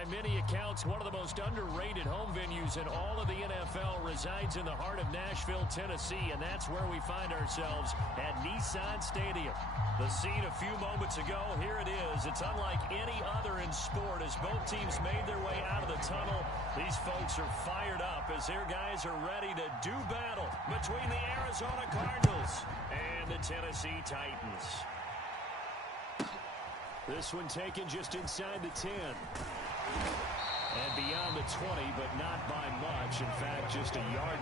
By many accounts, one of the most underrated home venues in all of the NFL resides in the heart of Nashville, Tennessee, and that's where we find ourselves at Nissan Stadium. The scene a few moments ago, here it is. It's unlike any other in sport as both teams made their way out of the tunnel. These folks are fired up as their guys are ready to do battle between the Arizona Cardinals and the Tennessee Titans. This one taken just inside the 10. And beyond the 20, but not by much. In fact, just a yard.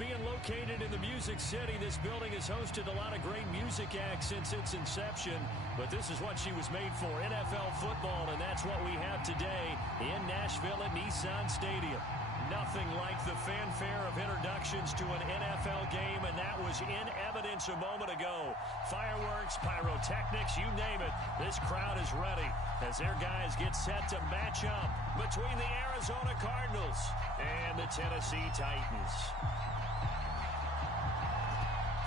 Being located in the Music City, this building has hosted a lot of great music acts since its inception, but this is what she was made for, NFL football, and that's what we have today in Nashville at Nissan Stadium. Nothing like the fanfare of introductions to an NFL game, and that was in evidence a moment ago. Fireworks, pyrotechnics, you name it, this crowd is ready as their guys get set to match up between the Arizona Cardinals and the Tennessee Titans.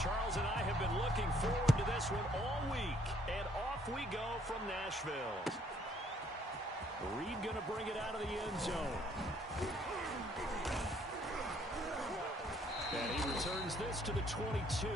Charles and I have been looking forward to this one all week, and off we go from Nashville. Reed going to bring it out of the end zone. And he returns this to the 22.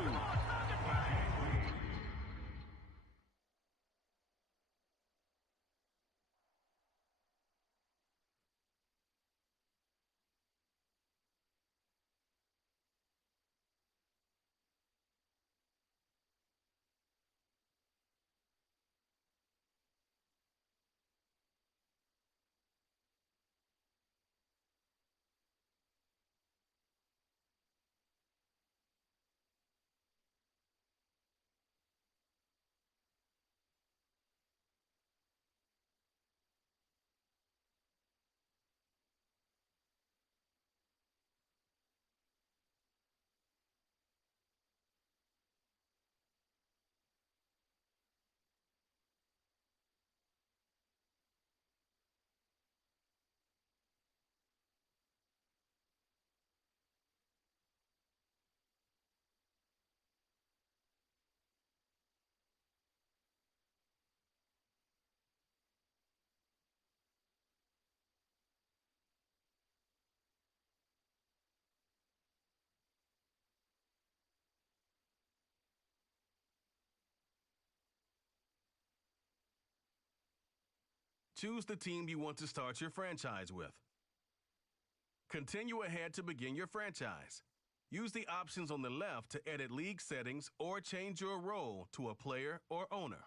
choose the team you want to start your franchise with. Continue ahead to begin your franchise. Use the options on the left to edit league settings or change your role to a player or owner.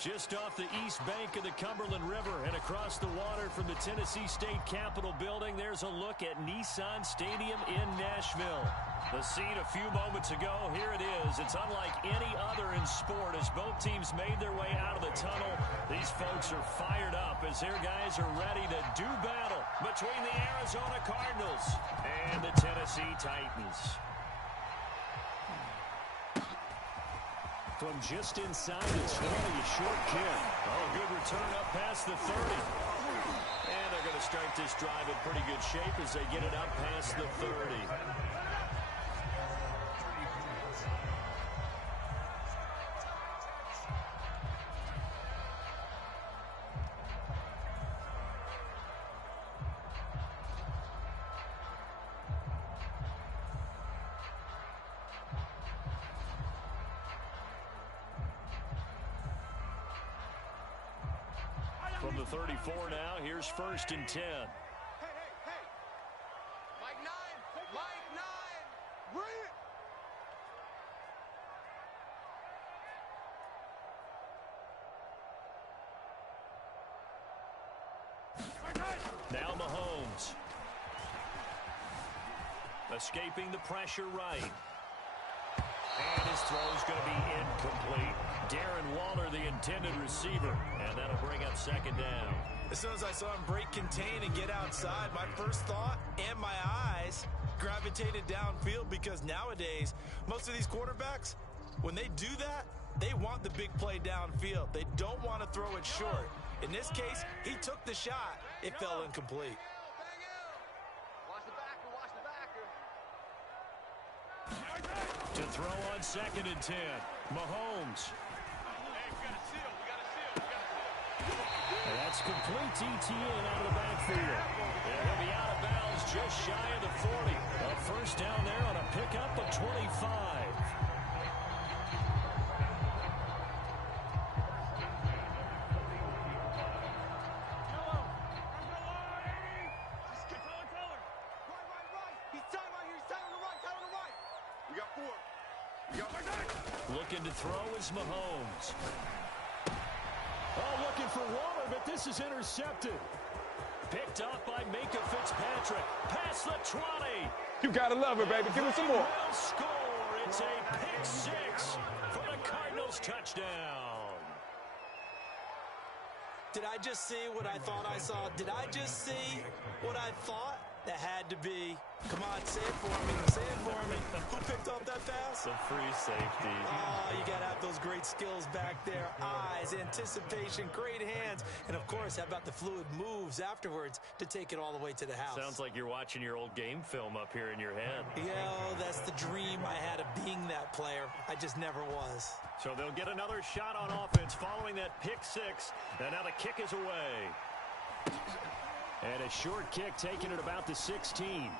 Just off the east bank of the Cumberland River and across the water from the Tennessee State Capitol building, there's a look at Nissan Stadium in Nashville. The scene a few moments ago, here it is. It's unlike any other in sport as both teams made their way out of the tunnel. These folks are fired up as their guys are ready to do battle between the Arizona Cardinals and the Tennessee Titans. From just inside the 20, a short kick. Oh, good return up past the 30. And they're going to to start this drive in pretty good shape as they get it up past the 30. From the 34 now, here's 1st and 10. Hey. Mike 9. Bring it. Now Mahomes. Escaping the pressure right. And his throw's going to be incomplete. Darren Waller, the intended receiver. And that'll bring up 2nd down. As soon as I saw him break contain and get outside, my first thought and my eyes gravitated downfield, because nowadays, most of these quarterbacks, when they do that, they want the big play downfield. They don't want to throw it short. In this case, he took the shot. It fell incomplete. Watch the backer. To throw on 2nd and 10. Mahomes. And that's complete ETN out of the backfield. And he'll be out of bounds just shy of the 40. A 1st down there on a pickup of 25. Looking to throw is Mahomes. Oh, looking for Waller, but this is intercepted. Picked up by Minka Fitzpatrick. Past the 20. You gotta love it, baby. Give me some more. Will score. It's a pick 6 for the Cardinals touchdown. Did I just see what I thought I saw? Did I just see what I thought? That had to be. Come on, say it for me. Say it for me. Who picked up that pass? The free safety. Oh, you got to have those great skills back there. Eyes, anticipation, great hands. And, of course, how about the fluid moves afterwards to take it all the way to the house? Sounds like you're watching your old game film up here in your head. Yeah, that's the dream I had of being that player. I just never was. So they'll get another shot on offense following that pick 6. And now the kick is away. And a short kick taken at about the 16. And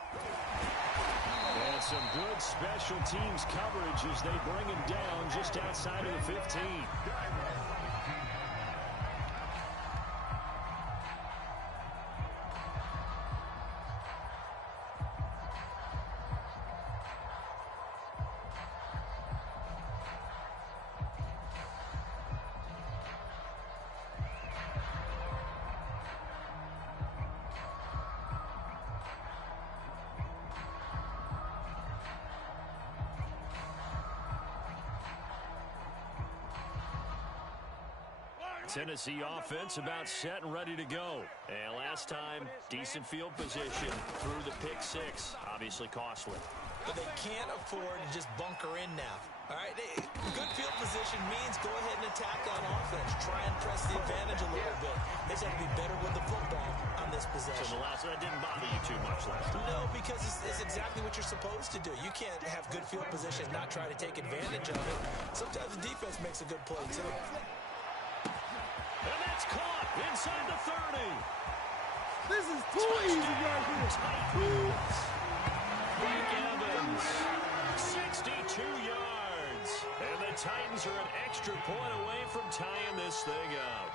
some good special teams coverage as they bring him down just outside of the 15. Tennessee offense about set and ready to go. And last time, decent field position through the pick 6. Obviously costly. But they can't afford to just bunker in now. All right, good field position means go ahead and attack on offense. Try and press the advantage a little bit. They just have to be better with the football on this possession. So the last one didn't bother you too much last time. No, because it's exactly what you're supposed to do. You can't have good field position and not try to take advantage of it. Sometimes the defense makes a good play, too. And that's caught inside the 30. This is too easy right here. Titans. Mike Evans, 62 yards. And the Titans are an extra point away from tying this thing up.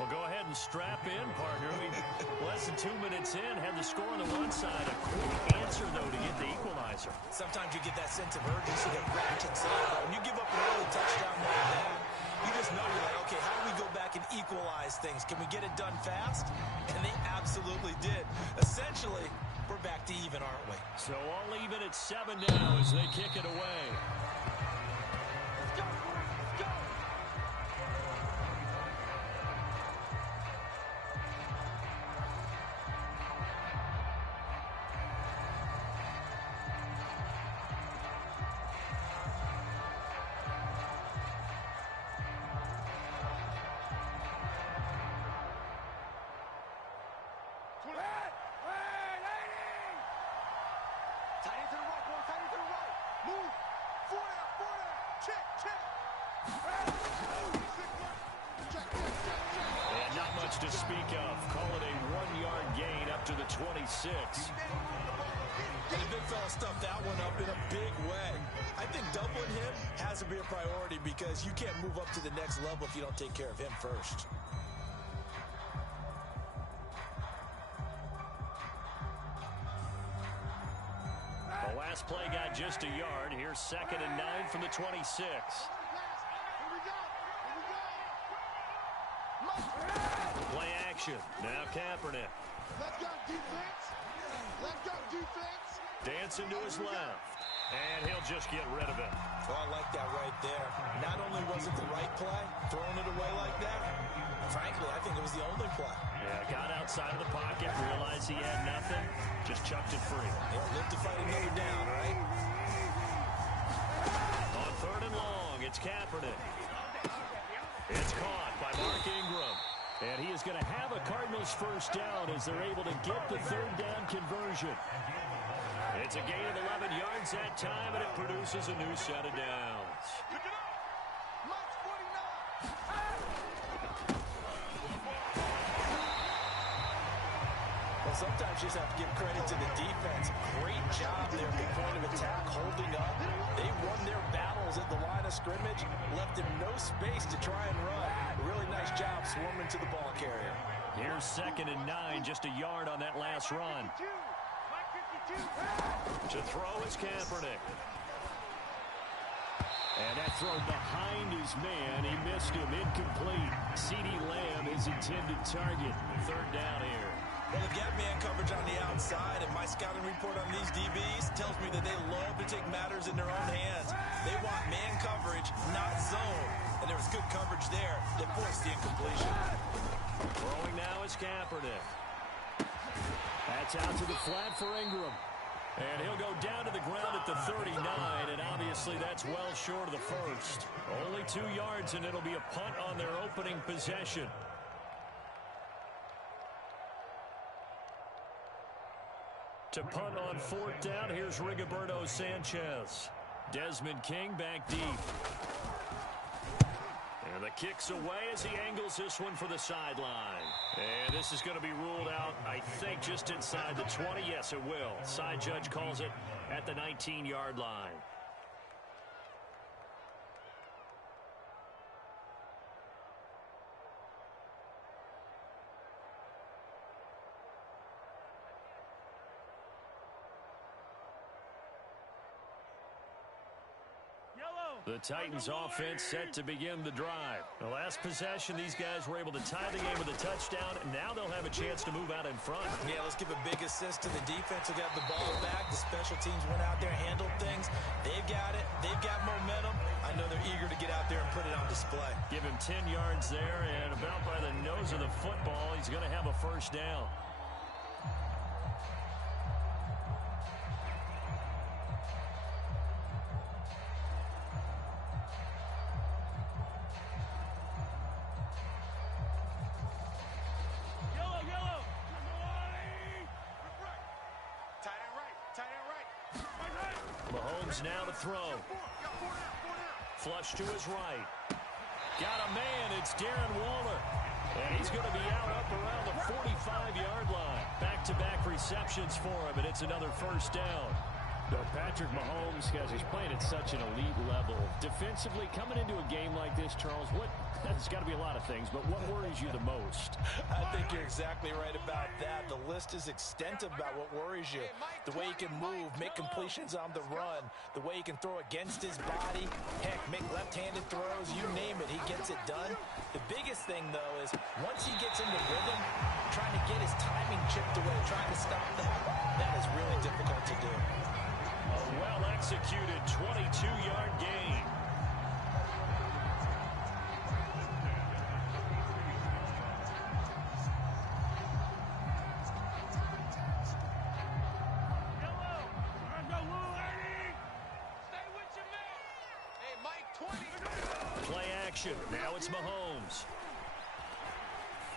Well, go ahead and strap in, partner. We less than 2 minutes in, had the score on the one side. A quick answer, though, to get the equalizer. Sometimes you get that sense of urgency that ratchets up. When you give up an early touchdown like that, you just know you're like, okay, how do we go back and equalize things? Can we get it done fast? And they absolutely did. Essentially, we're back to even, aren't we? So all even at 7 now as they kick it away. Let's go. And not much to speak of. Call it a 1-yard gain up to the 26. And the big fella stuffed that one up in a big way. I think doubling him has to be a priority because you can't move up to the next level if you don't take care of him first. The last play got just a yard. Here's 2nd and 9 from the 26. Play action. Now Kaepernick. Let's go, defense. Let's go, defense. Dancing to his left. And he'll just get rid of it. Oh, I like that right there. Not only was it the right play, throwing it away like that, frankly, I think it was the only play. Yeah, got outside of the pocket, realized he had nothing, just chucked it free. He'll live to fight another down, right? On 3rd and long, it's Kaepernick. It's caught by Mark Ingram. And he is going to have a Cardinals first down as they're able to get the 3rd down conversion. It's a gain of 11 yards that time, and it produces a new set of downs. Well, sometimes you just have to give credit to the defense. Great job there at the point of attack, holding up. They won their battles at the line of scrimmage, left him no space to try and run. A really nice job swarming to the ball carrier. Here's 2nd and 9, just a yard on that last run. To throw is Kaepernick. And that throw behind his man. He missed him. Incomplete. CeeDee Lamb, his intended target. 3rd down here. Well, they've got man coverage on the outside, and my scouting report on these DBs tells me that they love to take matters in their own hands. They want man coverage, not zone. And there was good coverage there that forced the incompletion. Throwing now is Kaepernick. That's out to the flat for Ingram. And he'll go down to the ground at the 39, and obviously that's well short of the first. Only 2 yards, and it'll be a punt on their opening possession. To punt on 4th down, here's Rigoberto Sanchez. Desmond King back deep. And the kick's away as he angles this one for the sideline. And this is going to be ruled out, I think, just inside the 20. Yes, it will. Side judge calls it at the 19-yard line. The Titans offense set to begin the drive. The last possession, these guys were able to tie the game with a touchdown, and now they'll have a chance to move out in front. Yeah, let's give a big assist to the defense who got the ball back. The special teams went out there, handled things. They've got it. They've got momentum. I know they're eager to get out there and put it on display. Give him 10 yards there, and about by the nose of the football, he's going to have a first down. Now to throw. Flush to his right. Got a man. It's Darren Waller. And he's going to be out up around the 45-yard line. Back-to-back receptions for him, and it's another first down. Patrick Mahomes, guys, he's playing at such an elite level. Defensively, coming into a game like this, Charles, there's got to be a lot of things, but what worries you the most? I think you're exactly right about that. The list is extensive about what worries you. The way he can move, make completions on the run, the way he can throw against his body, heck, make left-handed throws, you name it, he gets it done. The biggest thing, though, is once he gets into rhythm, trying to get his timing chipped away, trying to stop that is really difficult to do. A well-executed 22-yard gain. Play action. Now it's Mahomes.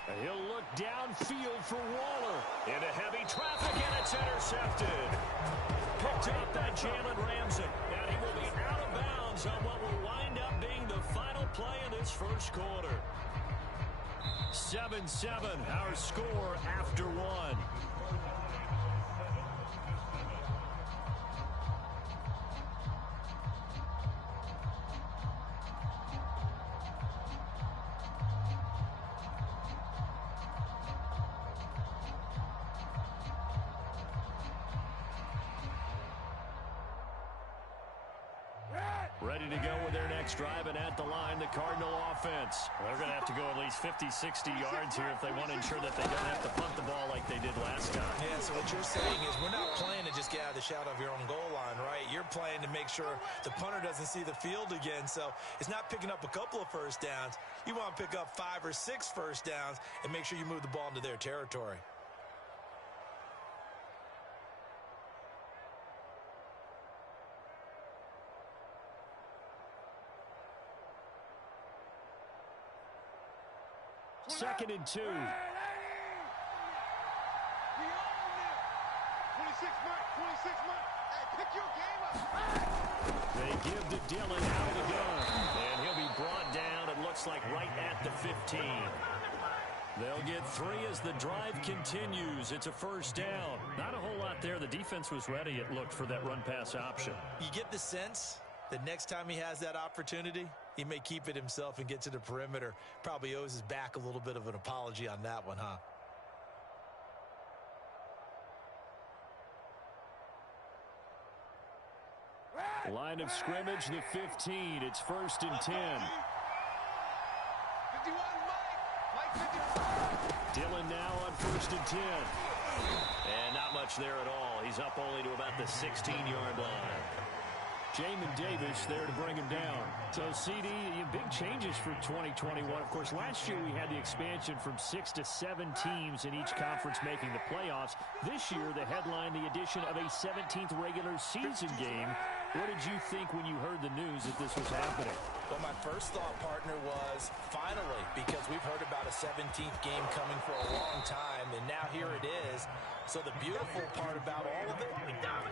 And he'll look downfield for Waller. Into heavy traffic, and it's intercepted. Picked up by Jalen Ramsey. And he will be out of bounds downs on what will wind up being the final play of this first quarter. 7-7, our score after one. Ready to go with their next drive, and at the line, the Cardinal offense. They're going to have to go at least 50, 60 yards here if they want to ensure that they don't have to punt the ball like they did last time. Yeah, so what you're saying is we're not playing to just get out of the shadow of your own goal line, right? You're playing to make sure the punter doesn't see the field again. So it's not picking up a couple of first downs. You want to pick up 5 or 6 first downs and make sure you move the ball into their territory. Second and 2. 26 mark. Hey, pick your game up. They give to Dillon out of the gun. And he'll be brought down, it looks like, right at the 15. They'll get 3 as the drive continues. It's a first down. Not a whole lot there. The defense was ready, it looked, for that run-pass option. You get the sense that next time he has that opportunity, he may keep it himself and get to the perimeter. Probably owes his back a little bit of an apology on that one, huh? Line of scrimmage, the 15. It's first and 10. 51, Mike. Dillon now on first and 10. And not much there at all. He's up only to about the 16-yard line. Jamin Davis there to bring him down. So, CD, big changes for 2021. Of course, last year we had the expansion from 6 to 7 teams in each conference making the playoffs. This year, the headline, the addition of a 17th regular season game. What did you think when you heard the news that this was happening? Well, my first thought, partner, was finally, because we've heard about a 17th game coming for a long time, and now here it is. So the beautiful part about all of it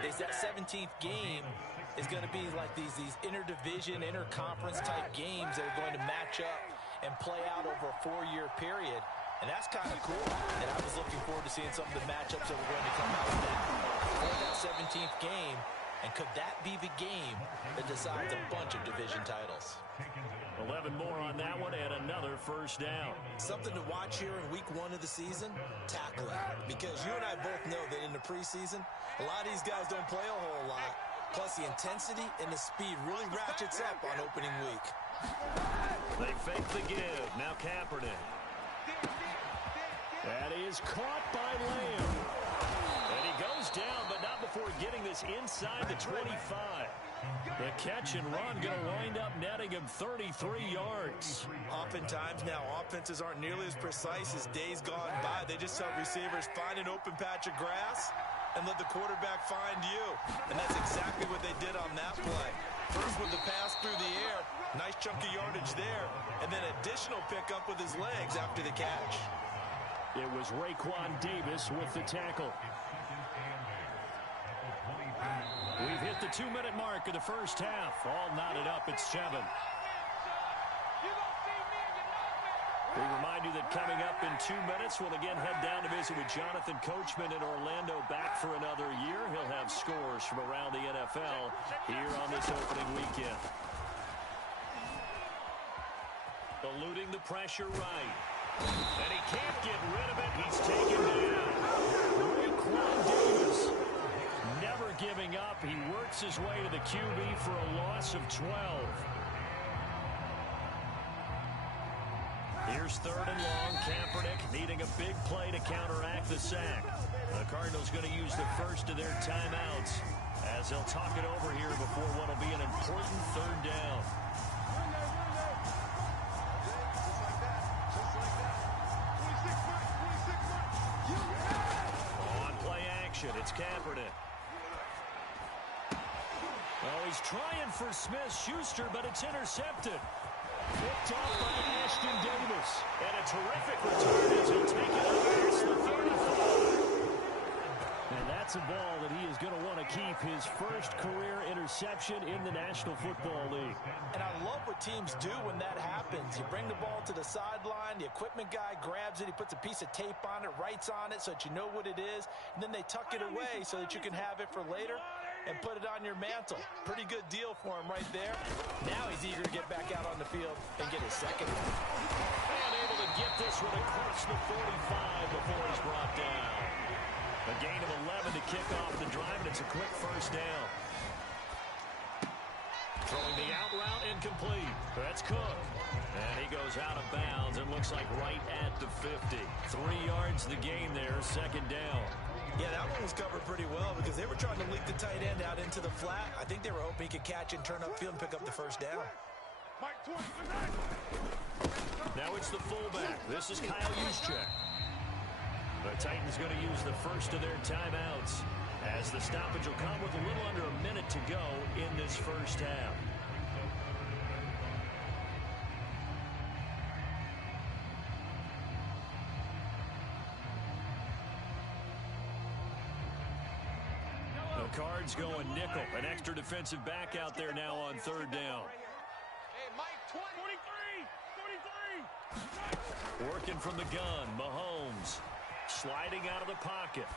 is that 17th game is going to be like these interdivision, interconference type games that are going to match up and play out over a 4-year period. And that's kind of cool. And I was looking forward to seeing some of the matchups that were going to come out of that for that 17th game. And could that be the game that decides a bunch of division titles? 11 more on that one and another first down. Something to watch here in week 1 of the season, tackling. Because you and I both know that in the preseason, a lot of these guys don't play a whole lot. Plus, the intensity and the speed really ratchets up on opening week. They fake the give. Now Kaepernick. That is caught by Lamb. And he goes down, but not before getting this inside the 25. The catch and run going to wind up netting him 33 yards. Oftentimes now, offenses aren't nearly as precise as days gone by. They just tell receivers, find an open patch of grass and let the quarterback find you. And that's exactly what they did on that play. First with the pass through the air, nice chunky yardage there, and then additional pickup with his legs after the catch. It was Raekwon Davis with the tackle. We've hit the 2-minute mark of the first half. All knotted up at 7. We remind you that coming up in 2 minutes, we'll again head down to visit with Jonathan Coachman in Orlando, back for another year. He'll have scores from around the NFL here on this opening weekend. Eluding the pressure right. And he can't get rid of it. He's taken down. Raekwon Davis never giving up. He works his way to the QB for a loss of 12. Here's 3rd and long. Kaepernick needing a big play to counteract the sack. The Cardinals going to use the first of their timeouts as they'll talk it over here before what will be an important 3rd down. On play action, it's Kaepernick. Oh, he's trying for Smith-Schuster, but it's intercepted. Picked off by Ashton Davis. And a terrific return as he'll take it up past the 35. And that's That's a ball that he is going to want to keep, his first career interception in the National Football League. And I love what teams do when that happens. You bring the ball to the sideline, the equipment guy grabs it, he puts a piece of tape on it, writes on it so that you know what it is, and then they tuck it away so that you can have it for later and put it on your mantle. Pretty good deal for him right there. Now he's eager to get back out on the field and get his second. And able to get this one across the 45 before he's brought down. A gain of 11 to kick off the drive, and it's a quick first down. Throwing the out route incomplete. That's Cook. And he goes out of bounds and looks like right at the 50. 3 yards the gain there, second down. Yeah, that one was covered pretty well because they were trying to leak the tight end out into the flat. I think they were hoping he could catch and turn upfield and pick up the first down. Now it's the fullback. This is Kyle Juszczyk. The Titans going to use the first of their timeouts as the stoppage will come with a little under a minute to go in this first half. The Cards going nickel. An extra defensive back out there now on third down. Hey, Mike, 23! Working from the gun, Mahomes. Sliding out of the pocket.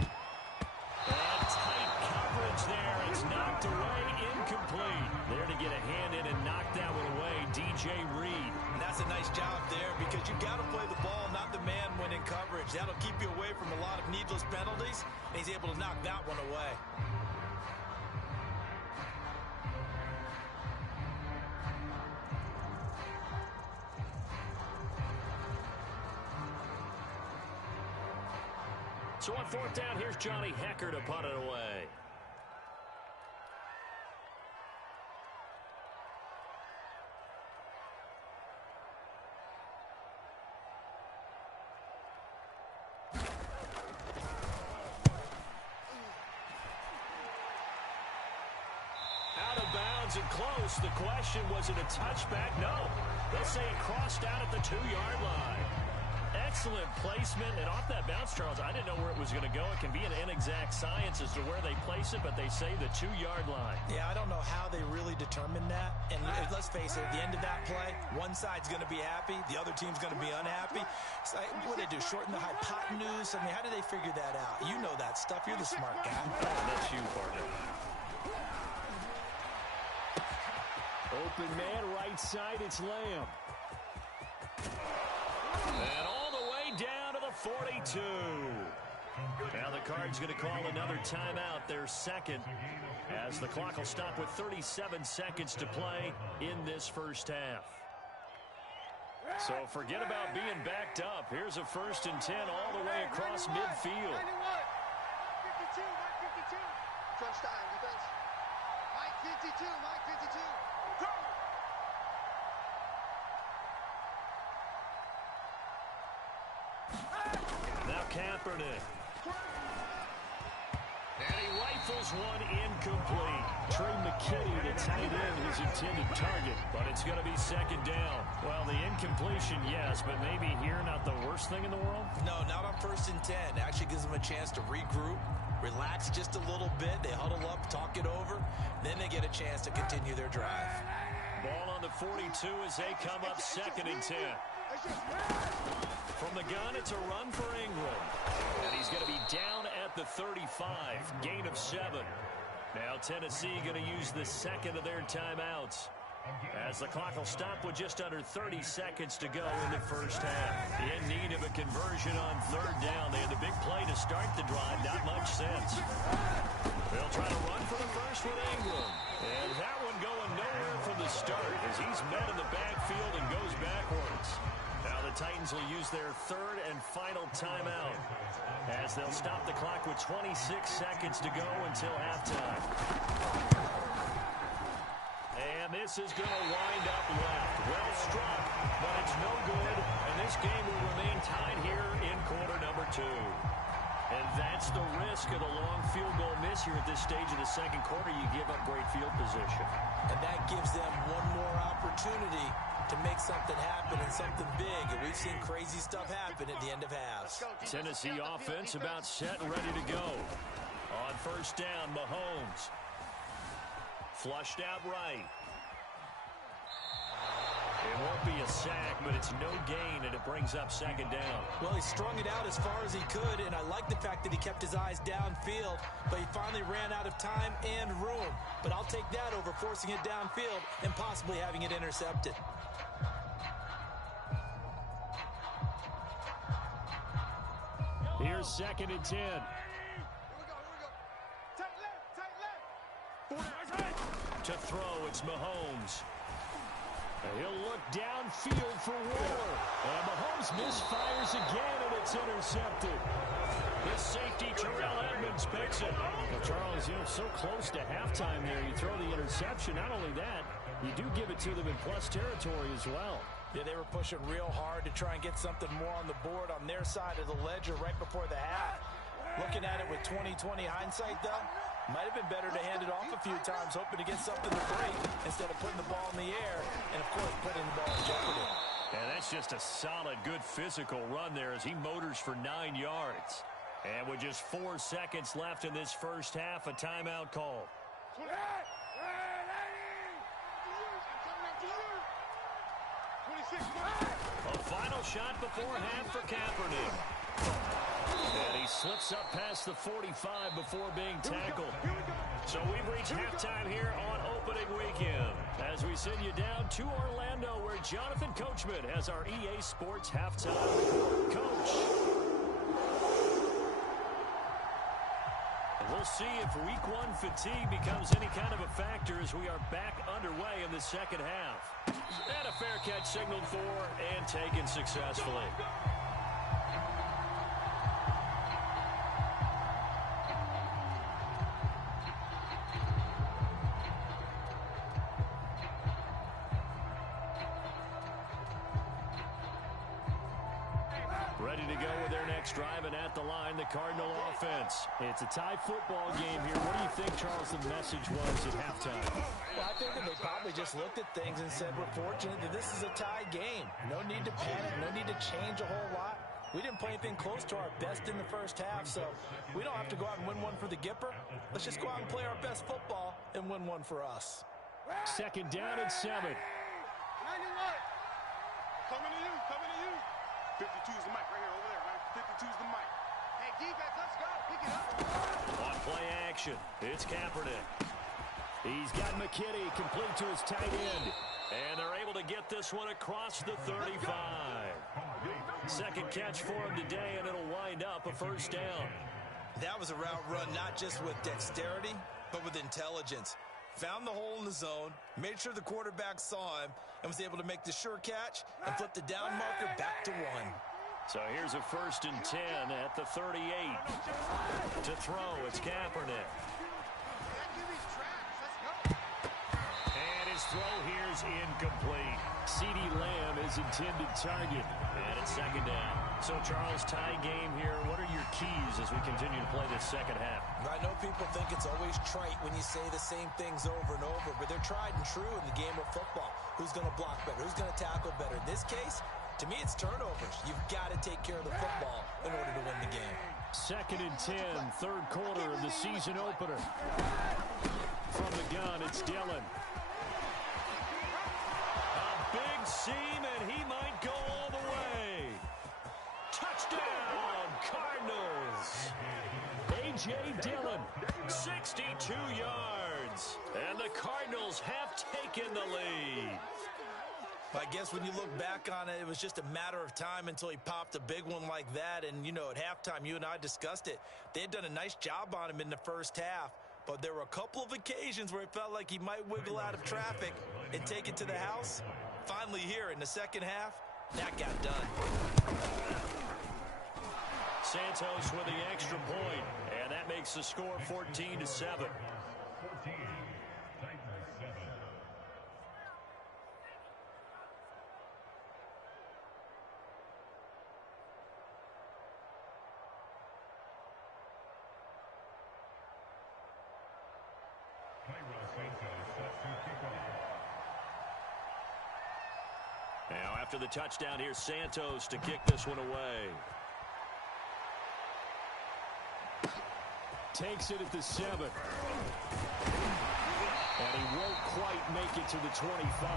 And tight coverage there. It's knocked away, incomplete. There to get a hand in and knock that one away, DJ Reed. And that's a nice job there because you've got to play the ball, not the man when in coverage. That'll keep you away from a lot of needless penalties, and he's able to knock that one away. So on fourth down, here's Johnny Hecker to punt it away. Out of bounds and close. The question, was it a touchback? No. They'll say it crossed out at the 2-yard line. Excellent placement, and off that bounce, Charles, I didn't know where it was going to go. It can be an inexact science as to where they place it, but they say the 2-yard line. Yeah, I don't know how they really determined that. And let's face it, at the end of that play, one side's going to be happy, the other team's going to be unhappy. So what do they do, shorten the hypotenuse? I mean, how do they figure that out? You know that stuff. You're the smart guy. That's you, partner. Open man, right side, it's Lamb. And all the way down to the 42. Now the Cards going to call another timeout, their second, as the clock will stop with 37 seconds to play in this first half. So forget about being backed up. Here's a 1st and 10 all the way across midfield. 51. 52, Mike 52. Crunch time, defense. Mike 52, Mike 52. Go! Now Kaepernick. And he rifles one incomplete. Trey McKinney, the tight end, his intended target, but it's going to be second down. Well, the incompletion, yes, but maybe here not the worst thing in the world? No, not on 1st and 10. It actually gives them a chance to regroup, relax just a little bit. They huddle up, talk it over, then they get a chance to continue their drive. Ball on the 42 as they come up 2nd and 10. From the gun, it's a run for Ingram. And he's going to be down at the 35. Gain of 7. Now Tennessee going to use the second of their timeouts, as the clock will stop with just under 30 seconds to go in the first half. In need of a conversion on 3rd down. They had the big play to start the drive. Not much sense. They'll try to run for the first with Ingram. And that one going nowhere from the start as he's met in the backfield and goes backwards. Now the Titans will use their 3rd and final timeout, as they'll stop the clock with 26 seconds to go until halftime. And this is going to wind up left. Well struck, but it's no good. And this game will remain tied here in quarter number 2. And that's the risk of the long field goal miss here at this stage of the second quarter. You give up great field position. And that gives them one more opportunity to make something happen and something big. And we've seen crazy stuff happen at the end of halves. Tennessee offense about set and ready to go. On first down, Mahomes. Flushed out right. It won't be a sack, but it's no gain, and it brings up second down. Well, he strung it out as far as he could, and I like the fact that he kept his eyes downfield, but he finally ran out of time and room. But I'll take that over forcing it downfield and possibly having it intercepted. Here's second and 10. Here we go. Tight left. To throw, it's Mahomes. He'll look downfield for Waller. And Mahomes misfires again, and it's intercepted. The safety, Terrell Edmonds, picks it. Well, Charles, so close to halftime there. You throw the interception. Not only that, you do give it to them in plus territory as well. Yeah, they were pushing real hard to try and get something more on the board on their side of the ledger right before the half. Looking at it with 20/20 hindsight, though, might have been better to hand it off a few times, hoping to get something to break instead of putting the ball in the air and, of course, putting the ball in jeopardy. And that's just a solid, good physical run there as he motors for 9 yards. And with just 4 seconds left in this first half, a timeout call. A final shot before half for Kaepernick. And he slips up past the 45 before being tackled. So we've reached halftime here on opening weekend as we send you down to Orlando where Jonathan Coachman has our EA Sports halftime report. Coach. We'll see if week 1 fatigue becomes any kind of a factor as we are back underway in the second half. And a fair catch signaled for and taken successfully. Ready to go with their next drive, and at the line, the Cardinal offense. It's a tie football game here. What do you think, Charles, the message was at halftime? Well, I think that they probably just looked at things and said, we're fortunate that this is a tie game. No need to panic, no need to change a whole lot. We didn't play anything close to our best in the first half, so we don't have to go out and win one for the Gipper. Let's just go out and play our best football and win one for us. Second down and 7. 91. Coming to you. 52 is the mic right here over there, right? 52 is the mic. Hey, defense, let's go. Pick it up. On play action, it's Kaepernick. He's got McKinney complete to his tight end. And they're able to get this one across the 35. Second catch for him today, and it'll wind up a first down. That was a route run not just with dexterity, but with intelligence. Found the hole in the zone, made sure the quarterback saw him, and was able to make the sure catch and flip the down marker back to 1. So here's a first and 10 at the 38. To throw, it's Kaepernick. And his throw here's incomplete. CeeDee Lamb is intended target. And it's second down. So, Charles, tie game here. What are your keys as we continue to play this second half? I know people think it's always trite when you say the same things over and over, but they're tried and true in the game of football. Who's going to block better? Who's going to tackle better? In this case, to me, it's turnovers. You've got to take care of the football in order to win the game. Second and 10, third quarter of the season opener. From the gun, it's Dillon. A big seam, and he might go all the way. Touchdown, Cardinals. A.J. Dillon. 62 yards. And the Cardinals have taken the lead. I guess when you look back on it, it was just a matter of time until he popped a big one like that. And, you know, at halftime, you and I discussed it. They had done a nice job on him in the first half. But there were a couple of occasions where it felt like he might wiggle out of traffic and take it to the house. Finally here in the second half, that got done. Santos with the extra point, and that makes the score 14-7. Now after the touchdown, here's Santos to kick this one away. takes it at the 7. And he won't quite make it to the 25.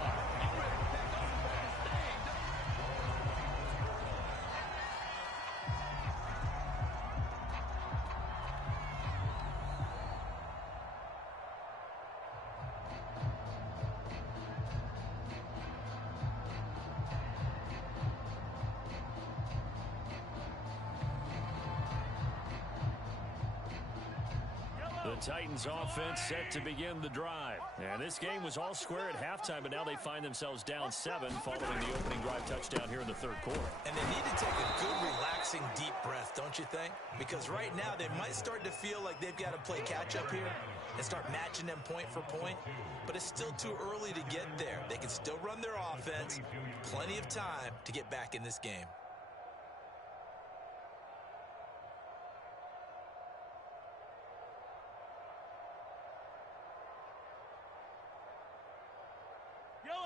The Titans offense set to begin the drive. And this game was all square at halftime, but now they find themselves down 7 following the opening drive touchdown here in the third quarter. And they need to take a good, relaxing, deep breath, don't you think? Because right now they might start to feel like they've got to play catch-up here and start matching them point for point. But it's still too early to get there. They can still run their offense. Plenty of time to get back in this game.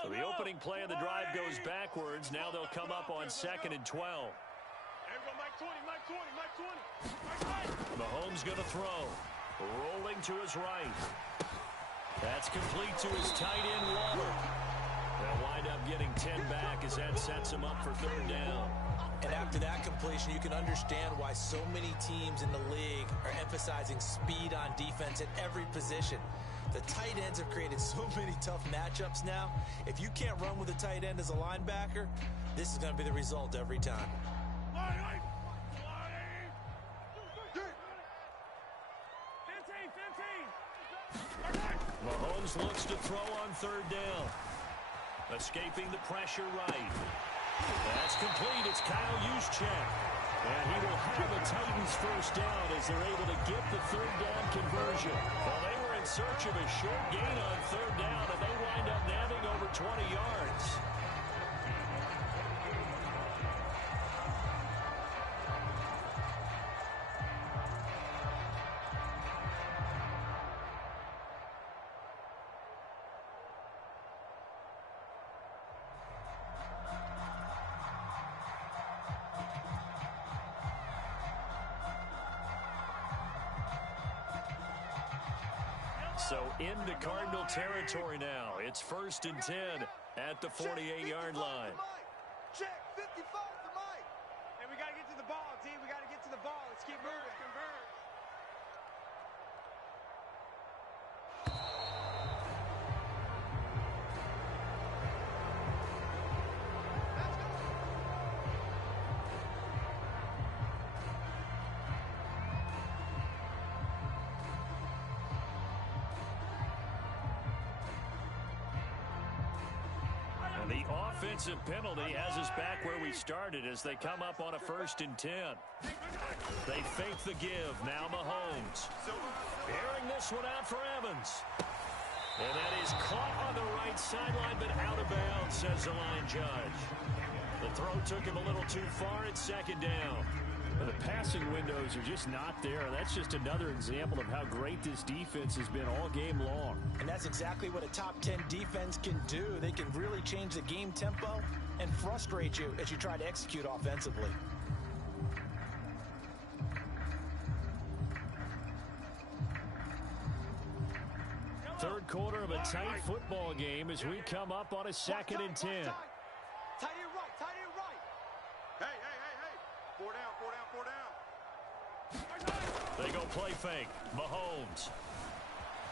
So the opening play of the drive goes backwards. Now they'll come up on 2nd and 12. Mahomes going to throw. Rolling to his right. That's complete to his tight end, Waller. They'll wind up getting 10 back as that sets him up for 3rd down. And after that completion, you can understand why so many teams in the league are emphasizing speed on defense at every position. The tight ends have created so many tough matchups now. If you can't run with a tight end as a linebacker, this is going to be the result every time. Mahomes looks to throw on 3rd down. Escaping the pressure right. That's complete. It's Kyle Juszczyk. And he will have a Titans 1st down as they're able to get the 3rd down conversion. Well, they were in search of a short gain on 3rd down, and they wind up nabbing over 20 yards. So into Cardinal territory now. It's 1st and 10 at the 48-yard line. Check 55 for Mike. And we got to get to the ball, team. We got to get to the ball. Let's keep moving. Convert. The offensive penalty has us back where we started as they come up on a 1st and 10. They fake the give. Now Mahomes. Airing this one out for Evans. And that is caught on the right sideline, but out of bounds, says the line judge. The throw took him a little too far at 2nd down. The passing windows are just not there. That's just another example of how great this defense has been all game long. And that's exactly what a top 10 defense can do. They can really change the game tempo and frustrate you as you try to execute offensively. Third quarter of a tight football game as we come up on a 2nd and 10. Tight end right, tight end right. Hey. 4 down. They go play fake. Mahomes.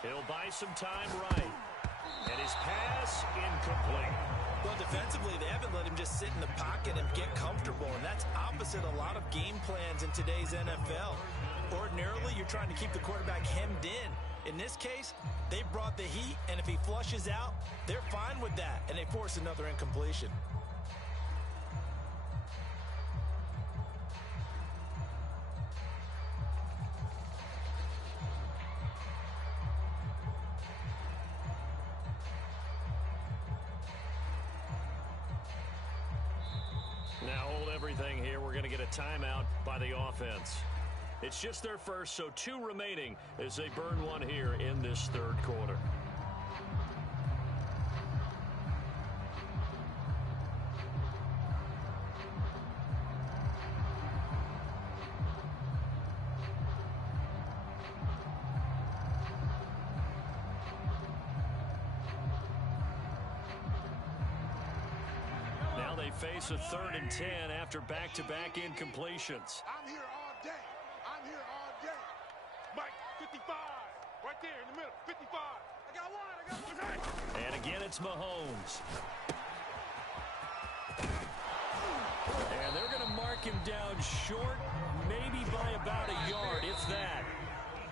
He'll buy some time right. And his pass incomplete. Well, defensively, they haven't let him just sit in the pocket and get comfortable, and that's opposite a lot of game plans in today's NFL. Ordinarily, you're trying to keep the quarterback hemmed in. In this case, they brought the heat, and if he flushes out, they're fine with that, and they force another incompletion. Now hold everything here. We're going to get a timeout by the offense. It's just their first, so 2 remaining as they burn one here in this 3rd quarter. they face a 3rd and 10 after back-to-back incompletions. I'm here all day. I'm here all day. Mike, 55. Right there in the middle. 55. I got one. And again, it's Mahomes. And they're going to mark him down short, maybe by about a yard, if that.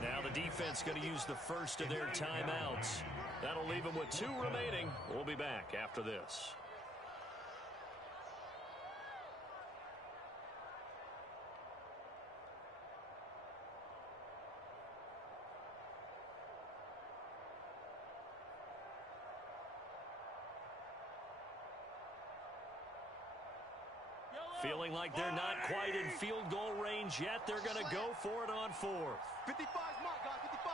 Now the defense going to use the first of their timeouts. That'll leave them with 2 remaining. We'll be back after this. Feeling like they're not quite in field goal range yet. They're going to go for it on 4th. 55 is my guy, 55.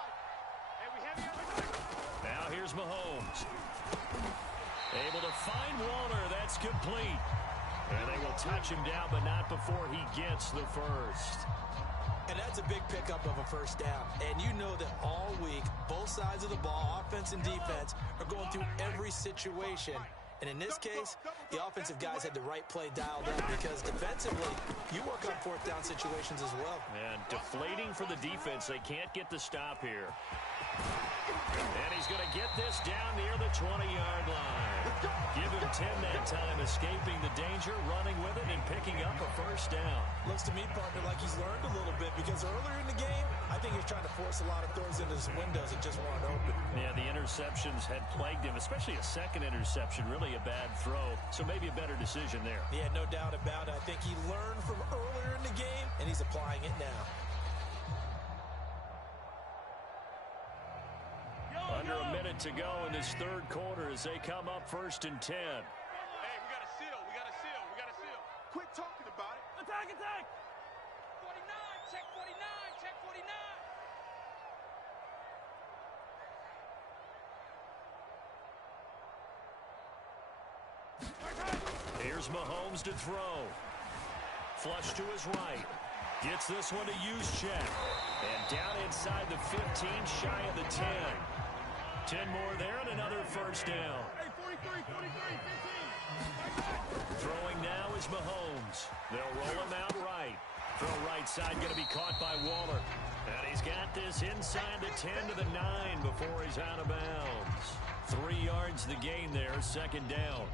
Hey, we have you. Now here's Mahomes. Able to find Walter. That's complete. And they will touch him down, but not before he gets the first. And that's a big pickup of a first down. And you know that all week, both sides of the ball, offense and defense, are going through every situation. And in this case, the offensive guys had the right play dialed up because defensively, you work on 4th down situations as well. And deflating for the defense. They can't get the stop here. And he's going to get this down near the 20-yard line. Give him 10 that time, escaping the danger, running with it, and picking up a first down. Looks to me, partner, like he's learned a little bit because earlier in the game, I think he's trying to force a lot of throws into his windows that just weren't open. Yeah, the interceptions had plagued him, especially a second interception, really a bad throw. So maybe a better decision there. Yeah, no doubt about it. I think he learned from earlier in the game, and he's applying it now. Under a minute to go in this 3rd quarter as they come up 1st and 10. Hey, we got a seal. We got a seal. We got a seal. Quit talking about it. Attack, attack. 49, check 49, check 49. Here's Mahomes to throw. Flush to his right. Gets this one to Juszczyk. And down inside the 15, shy of the 10. 10 more there and another first down. Hey, 43, 43, 15. Throwing now is Mahomes. They'll roll him out right. Throw right side going to be caught by Waller. And he's got this inside the 10 to the 9 before he's out of bounds. 3 yards the gain there, 2nd down.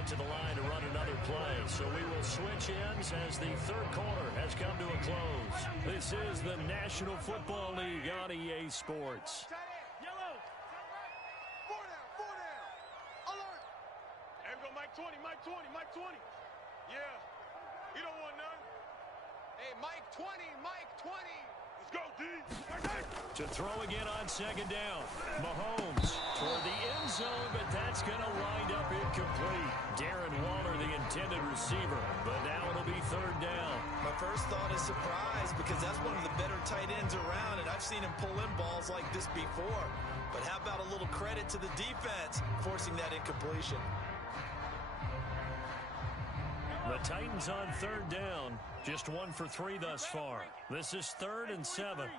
To the line to run another play. So we will switch ends as the 3rd quarter has come to a close. This is the National Football League on EA Sports. Yellow. 4 down. Alert. Hey, we go Mike 20, Mike 20, Mike 20. Yeah. You don't want none. Hey, Mike 20, Mike 20. Let's go, D. To throw again on 2nd down. Mahomes toward the end zone, but that's going to wind up incomplete. Darren Waller, the intended receiver, but now it'll be 3rd down. My first thought is surprise because that's one of the better tight ends around, and I've seen him pull in balls like this before. But how about a little credit to the defense forcing that incompletion? The Titans on 3rd down. Just 1 for 3 thus far. This is 3rd and 7. Hey,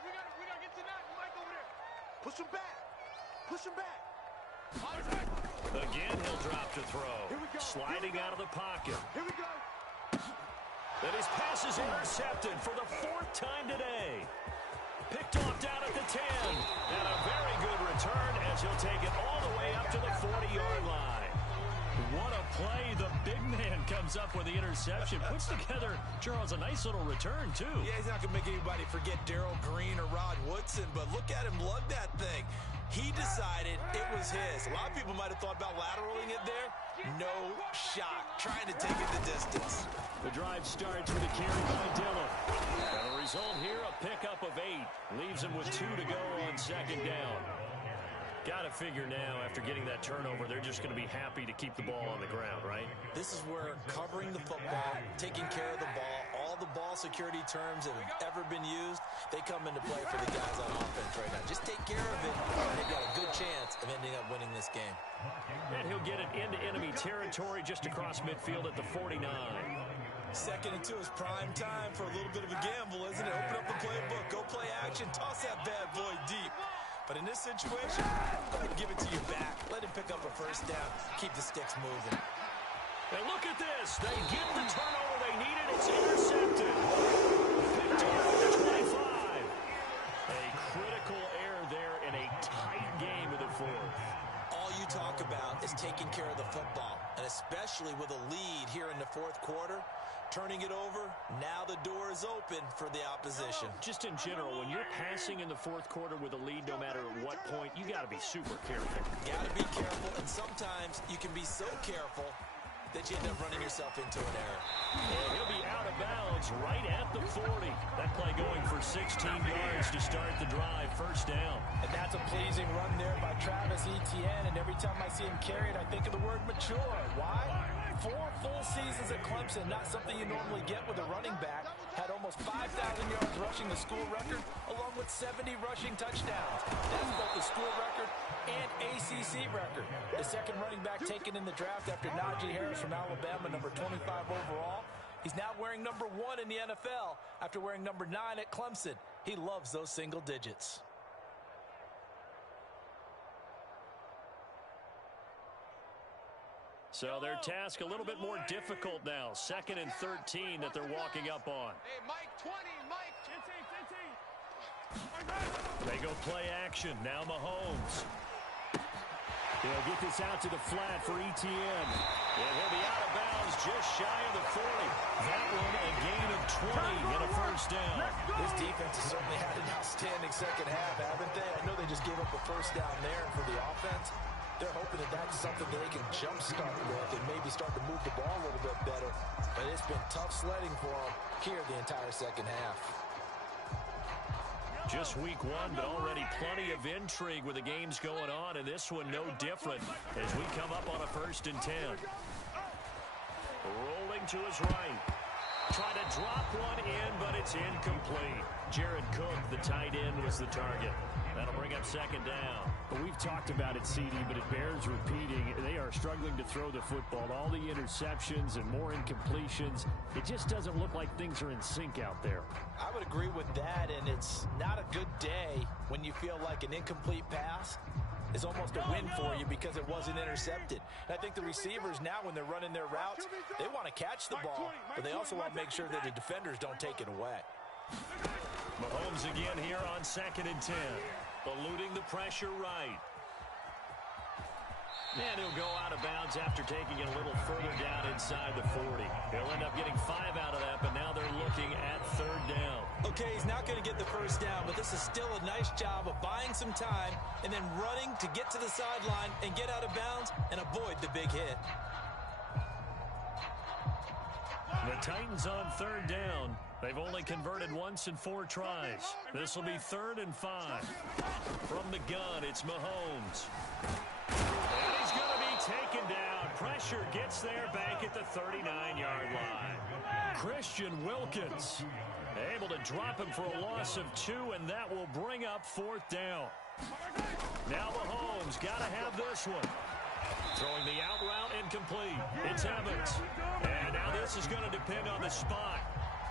we gotta get to that. Mike over there. Push him back. Push him back. Again, he'll drop to throw. Sliding out of the pocket. Here we go. And his pass is intercepted for the 4th time today. Picked off down at the 10. And a very good return as he'll take it all the way up to the 40-yard line. What a play. The big man comes up with the interception. Puts together, Charles, a nice little return, too. Yeah, he's not going to make anybody forget Darrell Green or Rod Woodson, but look at him lug that thing. He decided it was his. A lot of people might have thought about lateraling it there. No shot. Trying to take it the distance. The drive starts with a carry by Dillon. And the result here, a pickup of 8. Leaves him with 2 to go on 2nd down. Got to figure now, after getting that turnover, they're just going to be happy to keep the ball on the ground, right? This is where covering the football, taking care of the ball, all the ball security terms that have ever been used, they come into play for the guys on offense right now. Just take care of it, and they've got a good chance of ending up winning this game. And he'll get it into enemy territory just across midfield at the 49. 2nd and 2 is prime time for a little bit of a gamble, isn't it? Open up the playbook, go play action, toss that bad boy deep. But in this situation, go ahead and give it to your back. Let him pick up a first down. Keep the sticks moving. And look at this. They get the turnover they needed. It's intercepted. Picked off the 25. A critical error there in a tight game of the fourth. All you talk about is taking care of the football, and especially with a lead here in the fourth quarter. Turning it over, now the door is open for the opposition. Just in general, when you're passing in the fourth quarter with a lead, no matter at what point, you got to be super careful. Got to be careful, and sometimes you can be so careful that you end up running yourself into an error. And he'll be out of bounds right at the 40. That play going for 16 yards to start the drive, first down. And that's a pleasing run there by Travis Etienne, and every time I see him carry it, I think of the word mature. Why? 4 full seasons at Clemson, not something you normally get with a running back. Had almost 5,000 yards rushing the school record, along with 70 rushing touchdowns. That's both the school record and ACC record. The second running back taken in the draft after Najee Harris from Alabama, number 25 overall. He's now wearing number 1 in the NFL after wearing number 9 at Clemson. He loves those single digits. So their task a little bit more difficult now. 2nd and 13 that they're walking up on. Hey, Mike 20, Mike. They go play action. Now Mahomes. He'll get this out to the flat for Etienne. And he'll be out of bounds just shy of the 40. That one a gain of 20 and a first down. This defense has certainly had an outstanding second half, haven't they? I know they just gave up a first down there for the offense. They're hoping that that's something they can jumpstart with and maybe start to move the ball a little bit better. But it's been tough sledding for them here the entire second half. Just week 1, but already plenty of intrigue with the games going on, and this one no different as we come up on a 1st and 10. Rolling to his right. Trying to drop one in, but it's incomplete. Jared Cook, the tight end, was the target. That'll bring up 2nd down. Well, we've talked about it, CD, but it bears repeating. They are struggling to throw the football. All the interceptions and more incompletions. It just doesn't look like things are in sync out there. I would agree with that, and it's not a good day when you feel like an incomplete pass is almost a win for you because it wasn't intercepted. And I think the receivers now, when they're running their routes, they want to catch the ball, but they also want to make sure that the defenders don't take it away. Mahomes again here on 2nd and 10. Eluding the pressure right. And he'll go out of bounds after taking it a little further down inside the 40. He'll end up getting 5 out of that, but now they're looking at 3rd down. Okay, he's not going to get the first down, but this is still a nice job of buying some time and then running to get to the sideline and get out of bounds and avoid the big hit. The Titans on 3rd down. They've only converted once in 4 tries. This will be 3rd and 5. From the gun, it's Mahomes. And he's going to be taken down. Pressure gets there back at the 39-yard line. Christian Wilkins able to drop him for a loss of 2, and that will bring up 4th down. Now Mahomes got to have this one. Throwing the out route incomplete. It's Evans. And now this is going to depend on the spot.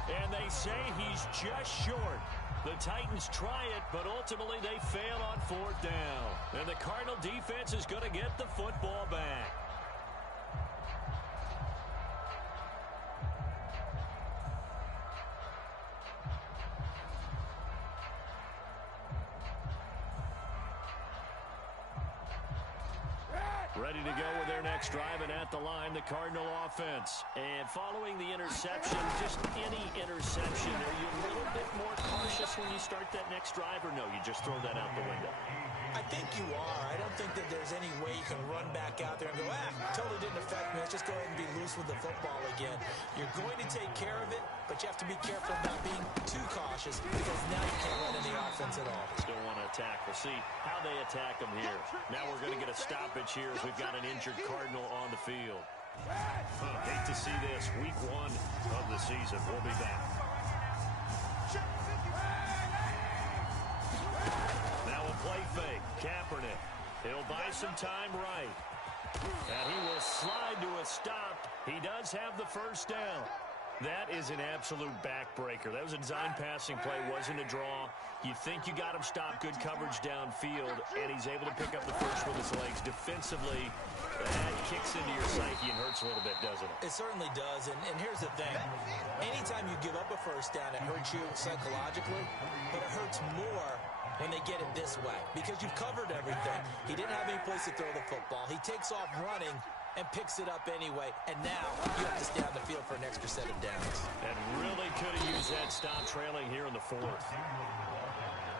And they say he's just short. The Titans try it, but ultimately they fail on 4th down. And the Cardinal defense is going to get the football back. Ready to go with their next drive, and at the line, the Cardinal offense. And following the interception, just any interception, are you a little bit more cautious when you start that next drive, or no, you just throw that out the window? I think you are. I don't think that there's any way you can run back out there and go, totally didn't affect me. Let's just go ahead and be loose with the football again. You're going to take care of it, but you have to be careful not being too cautious because now you can't run any offense at all. Still want to attack. We'll see how they attack them here. Now we're going to get a stoppage here as we've got an injured Cardinal on the field. Hate to see this. Week 1 of the season. We'll be back. play fake. Kaepernick. He'll buy some time right. And he will slide to a stop. He does have the first down. That is an absolute backbreaker. That was a design passing play, wasn't a draw. You think you got him stopped, good coverage downfield, and he's able to pick up the first with his legs. Defensively, that kicks into your psyche and hurts a little bit, doesn't it? It certainly does, and here's the thing. Anytime you give up a first down, it hurts you psychologically, but it hurts more when they get it this way because you've covered everything. He didn't have any place to throw the football. He takes off running and picks it up anyway, and now you have to stay on the field for an extra set of downs. And really could have used that stop trailing here in the fourth.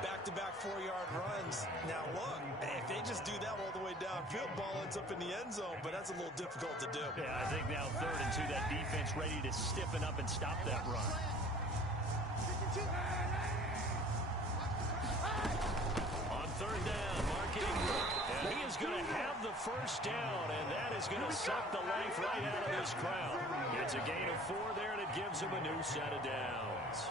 Back-to-back 4-yard runs. Now, look, if they just do that all the way downfield, ball ends up in the end zone, but that's a little difficult to do. Yeah, I think now 3rd and 2, that defense ready to stiffen up and stop that run. On 3rd down, Mark Ingram. And he is going to have the first down, and that is going to suck the life right out of this crowd. It's a gain of 4 there, and it gives him a new set of downs.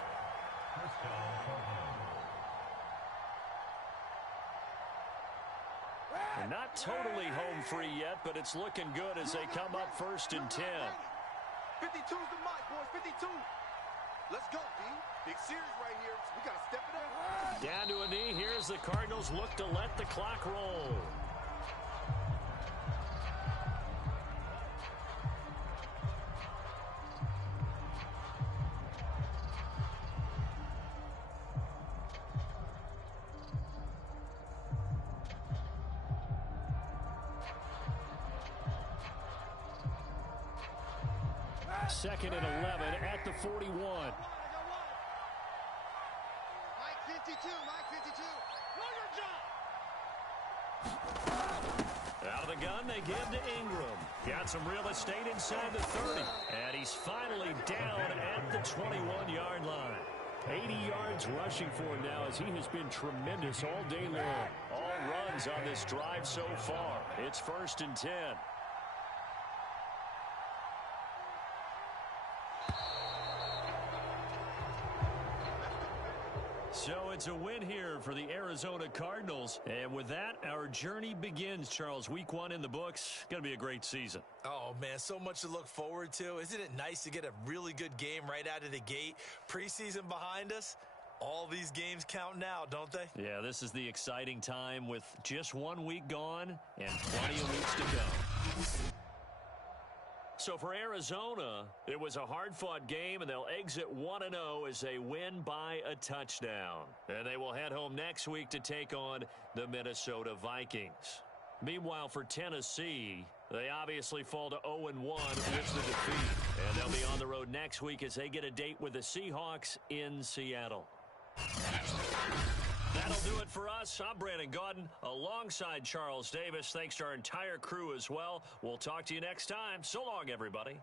And not totally home free yet, but it's looking good as they come up 1st and 10. 52's the mic, boys. 52. Let's go, D. Big series right here. We got to step it up. Down to a knee. Here's the Cardinals look to let the clock roll. Second and 11 at the 41. Mike 52, Mike 52. Out of the gun, they give to Ingram. Got some real estate inside the 30. And he's finally down at the 21-yard line. 80 yards rushing for him now as he has been tremendous all day long. All runs on this drive so far. It's 1st and 10. So it's a win here for the Arizona Cardinals. And with that, our journey begins, Charles. Week 1 in the books. Going to be a great season. Oh, man, so much to look forward to. Isn't it nice to get a really good game right out of the gate? Preseason behind us. All these games count now, don't they? Yeah, this is the exciting time with just 1 week gone and plenty of weeks to go. So for Arizona, it was a hard-fought game, and they'll exit 1-0 as they win by a touchdown. And they will head home next week to take on the Minnesota Vikings. Meanwhile, for Tennessee, they obviously fall to 0-1 with the defeat. And they'll be on the road next week as they get a date with the Seahawks in Seattle. That'll do it for us. I'm Brandon Gaudin alongside Charles Davis. Thanks to our entire crew as well. We'll talk to you next time. So long, everybody.